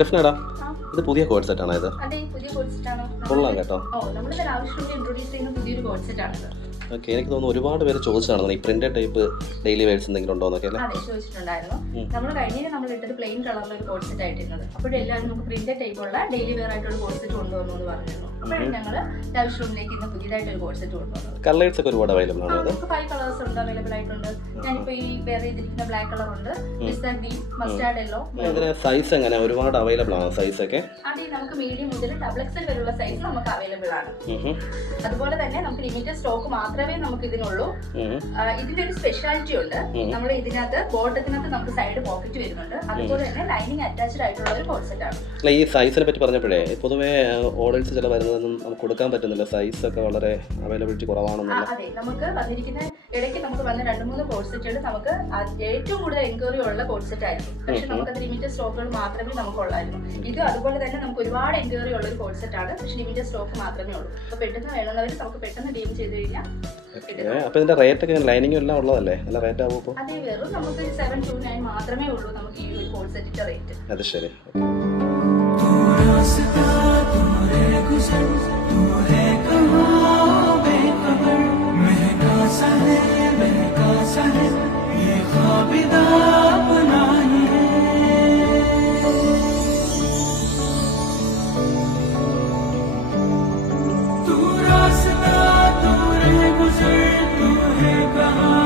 ഷെഫ്നാടാ ഇത് പുതിയ കോഡ് സെറ്റാണോ ഇത്? അതെ, പുതിയ കോഡ് സെറ്റാണ്. കൊള്ളാം കേട്ടോ. നമ്മുടെ ആവശ്യമുള്ള ഇൻട്രൊഡ്യൂസ് ചെയ്യുന്ന പുതിയൊരു കോഡ് സെറ്റാണ്. ഓക്കെ, എനിക്ക് തോന്നുന്നു ഒരുപാട് പേര് ചോദിച്ചതാണ് ഈ പ്രിന്റഡ് ടൈപ്പ് ഡെയിലി വെയർസ് എന്തെങ്കിലും ഉണ്ടോ എന്നൊക്കെ അല്ലേ? അതെ, ചോദിച്ചിട്ടുണ്ടായിരുന്നു. നമ്മൾ കഴിഞ്ഞ നമ്മൾ ഇട്ടത് പ്ലെയിൻ കളറിലുള്ള ഒരു കോഡ് സെറ്റ് ആയിട്ടിരുന്നത്. അപ്പോഴെല്ലാവരും നമുക്ക് പ്രിന്റഡ് ടൈപ്പുള്ള ഡെയിലി വെയർ ആയിട്ടുള്ള കോഡ് സെറ്റ് കൊണ്ടുവന്നു എന്ന് പറഞ്ഞിരുന്നു. അപ്പോഴും ഞങ്ങൾ ലവ് ഷൂമിലേക്ക് ഇന്ന് പുതിയതായിട്ട് ഒരു കോഡ് സെറ്റ് കൊണ്ടുവന്നത്. കളേഴ്സ് ഒക്കെ ഒരുപാട് അവൈലബിൾ ആണ്. നമുക്ക് 5 കളേഴ്സ് ഉണ്ട്, അവൈലബിൾ ആയിട്ടുണ്ട്. ഞാനിപ്പോൾ ഈ വെയർ ചെയ്തിരിക്കുന്ന ബ്ലാക്ക് കളർ ഉണ്ട്, പിസ്ത ഗ്രീൻ, മസ്റ്റാർഡ് യെല്ലോ. ഇതിന് സൈസ് എങ്ങനെ ഒരുപാട് അവൈലബിൾ ആണ് സൈസ് ഒക്കെ? അതെ, നമുക്ക് മീഡിയം മുതൽ ഡബിൾ എക്സൽ വരെയുള്ള സൈസ് നമുക്ക് അവൈലബിൾ ആണ്. അതുപോലെ തന്നെ നമുക്ക് ലിമിറ്റഡ് സ്റ്റോക്ക് മാത്രമേ നമുക്ക് ഇതിനുള്ളൂ. ഇതിന്റെ ഒരു സ്പെഷ്യാലിറ്റി ഉണ്ട്. നമ്മൾ ഇതിനകത്ത് ബോട്ടത്തിനകത്ത് നമുക്ക് സൈഡ് പോക്കറ്റ് വരുന്നുണ്ട്. അതുപോലെ തന്നെ ലൈനിങ് അറ്റാച്ച്ഡ് ആയിട്ടുള്ള ഒരു കോഡ് സെറ്റ് ആണ്. അല്ല, ഈ സൈസിനെ പറ്റി പറഞ്ഞപ്പോഴേ പൊതുവേ ഓർഡേഴ്സ് ചില വരുന്നതൊന്നും നമുക്ക് കൊടുക്കാൻ പറ്റുന്നില്ല, സൈസ് ഒക്കെ വളരെ അവൈലബിലിറ്റി കുറവാണെന്നല്ല. അതെ, നമുക്ക് വന്നിരിക്കുന്ന ഇടയ്ക്ക് നമുക്ക് വന്ന 2-3 കോഡ് സെറ്റുകൾ നമുക്ക് ഏറ്റവും കൂടുതൽ എൻക്വയറി ഉള്ള കോഡ് സെറ്റ് ആയിരുന്നു. പക്ഷെ നമുക്കത് ലിമിറ്റഡ് സ്റ്റോക്കുകൾ മാത്രമേ നമുക്കുള്ളായിരുന്നു. ഇത് അതുപോലെ തന്നെ നമുക്ക് ഒരുപാട് എൻക്വയറി ഉള്ള ഒരു കോഡ് സെറ്റ് ആണ്. പക്ഷെ ലിമിറ്റഡ് സ്റ്റോക്ക് മാത്രമേ ഉള്ളൂ. അപ്പൊ പെട്ടെന്ന് വേണമെന്നവർ നമുക്ക് പെട്ടെന്ന് ഡീൽ ചെയ്ത് കഴിഞ്ഞാൽ. അപ്പൊ ഇതിന്റെ റേറ്റ് ഒക്കെ ലൈനിങ് എല്ലാം ഉള്ളതല്ലേ? നല്ല റേറ്റ് ആവുമ്പോൾ അതെ, വെറും നമുക്ക് 729 മാത്രമേ ഉള്ളൂ നമുക്ക് ഈ ഒരു കോഡ് സെറ്റിന്റെ റേറ്റ്. അത് ശരി. तू रास्ता तू रे गुजर तू है कहाँ